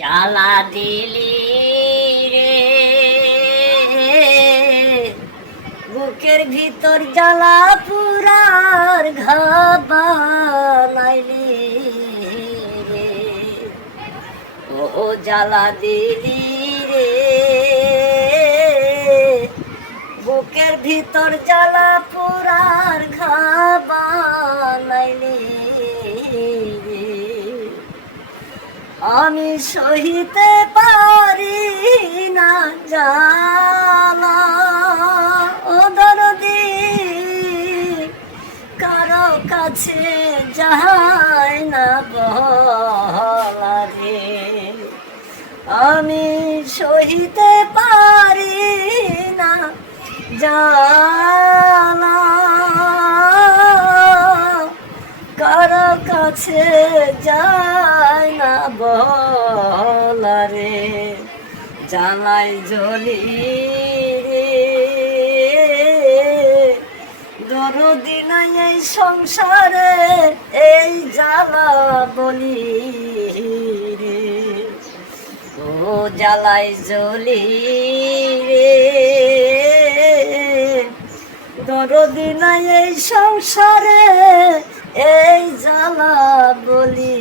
জ্বালা দিলি রে বুকের ভিতর জ্বালা পুরার ঘাবানাইলি রে ও জ্বালা দিলি রে বুকের ভিতর জ্বালা পুরার ঘাবানাইলি আমি সহিতে পারি না জ্বালা ও দরদি কারো কাছে যায় না বলা রে আমি সহিতে পারি না জ্বালা কারো কাছে যায় না বলা রে জ্বালাই জ্বলি রে দরদি নাই এই সংসারে এই জ্বালা বলি রে ও জ্বালাই জ্বলি রে দরদি নাই এই সংসারে এই জ্বালা বলি